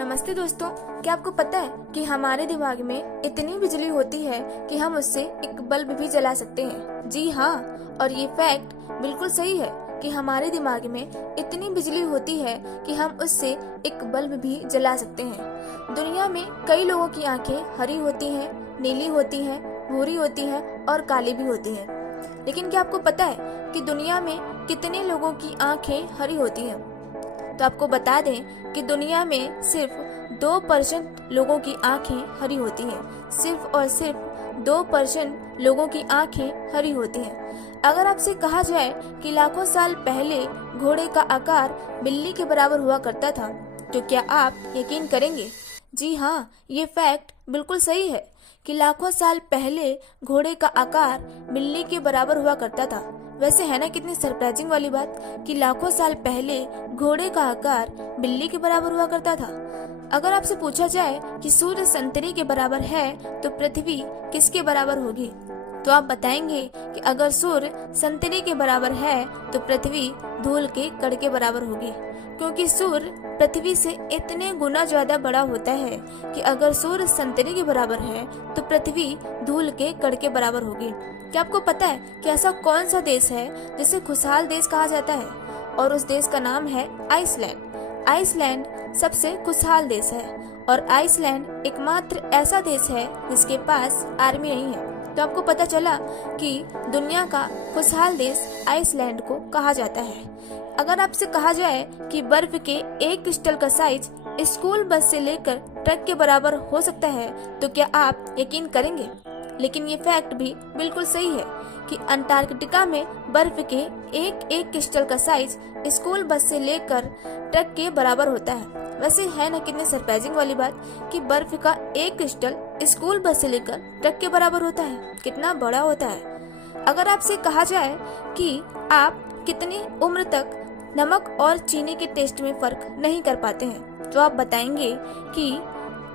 नमस्ते दोस्तों, क्या आपको पता है कि हमारे दिमाग में इतनी बिजली होती है कि हम उससे एक बल्ब भी जला सकते हैं। जी हाँ, और ये फैक्ट बिल्कुल सही है कि हमारे दिमाग में इतनी बिजली होती है कि हम उससे एक बल्ब भी जला सकते हैं। दुनिया में कई लोगों की आंखें हरी होती हैं, नीली होती हैं, भूरी होती हैं और काली भी होती हैं। लेकिन क्या आपको पता है कि दुनिया में कितने लोगों की आंखें हरी होती हैं? तो आपको बता दें कि दुनिया में सिर्फ 2% लोगों की आंखें हरी होती हैं। सिर्फ और सिर्फ 2% लोगों की आंखें हरी होती हैं। अगर आपसे कहा जाए कि लाखों साल पहले घोड़े का आकार बिल्ली के बराबर हुआ करता था, तो क्या आप यकीन करेंगे? जी हाँ, ये फैक्ट बिल्कुल सही है कि लाखों साल पहले घोड़े का आकार बिल्ली के बराबर हुआ करता था। वैसे है ना कितनी सरप्राइजिंग वाली बात कि लाखों साल पहले घोड़े का आकार बिल्ली के बराबर हुआ करता था। अगर आपसे पूछा जाए कि सूर्य संतरी के बराबर है तो पृथ्वी किसके बराबर होगी, तो आप बताएंगे कि अगर सूर्य संतरी के बराबर है तो पृथ्वी धूल के कण के बराबर होगी, क्योंकि सूर्य पृथ्वी से इतने गुना ज्यादा बड़ा होता है कि अगर सूर्य संतरी के बराबर है तो पृथ्वी धूल के कण के बराबर होगी। क्या आपको पता है कि ऐसा कौन सा देश है जिसे खुशहाल देश कहा जाता है? और उस देश का नाम है आइसलैंड। आइसलैंड सबसे खुशहाल देश है और आइसलैंड एकमात्र ऐसा देश है जिसके पास आर्मी नहीं है। तो आपको पता चला कि दुनिया का खुशहाल देश आइसलैंड को कहा जाता है। अगर आपसे कहा जाए कि बर्फ के एक क्रिस्टल का साइज स्कूल बस से लेकर ट्रक के बराबर हो सकता है, तो क्या आप यकीन करेंगे? लेकिन ये फैक्ट भी बिल्कुल सही है कि अंटार्कटिका में बर्फ के एक क्रिस्टल का साइज स्कूल बस से लेकर ट्रक के बराबर होता है। वैसे है ना कितनी सरप्राइजिंग वाली बात कि बर्फ का एक क्रिस्टल स्कूल बस से लेकर ट्रक के बराबर होता है। कितना बड़ा होता है। अगर आपसे कहा जाए कि आप कितनी उम्र तक नमक और चीनी के टेस्ट में फर्क नहीं कर पाते हैं, तो आप बताएंगे कि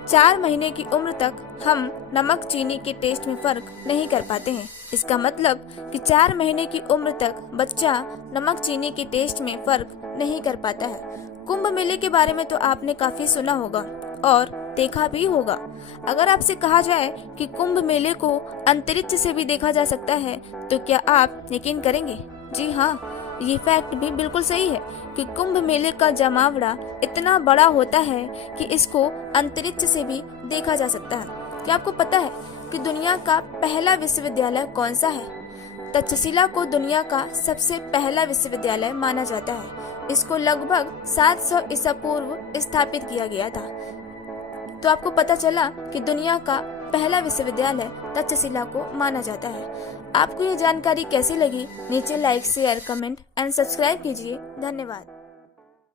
4 महीने की उम्र तक हम नमक चीनी के टेस्ट में फर्क नहीं कर पाते हैं। इसका मतलब कि 4 महीने की उम्र तक बच्चा नमक चीनी के टेस्ट में फर्क नहीं कर पाता है। कुंभ मेले के बारे में तो आपने काफी सुना होगा और देखा भी होगा। अगर आपसे कहा जाए कि कुंभ मेले को अंतरिक्ष से भी देखा जा सकता है, तो क्या आप यकीन करेंगे? जी हाँ, ये फैक्ट भी बिल्कुल सही है कि कुंभ मेले का जमावड़ा इतना बड़ा होता है कि इसको अंतरिक्ष से भी देखा जा सकता है। क्या आपको पता है कि दुनिया का पहला विश्वविद्यालय कौन सा है? तक्षशिला को दुनिया का सबसे पहला विश्वविद्यालय माना जाता है। इसको लगभग 700 ईसा पूर्व स्थापित किया गया था। तो आपको पता चला कि दुनिया का पहला विश्वविद्यालय तक्षशिला को माना जाता है। आपको ये जानकारी कैसी लगी? नीचे like, share, comment and subscribe कीजिए। धन्यवाद।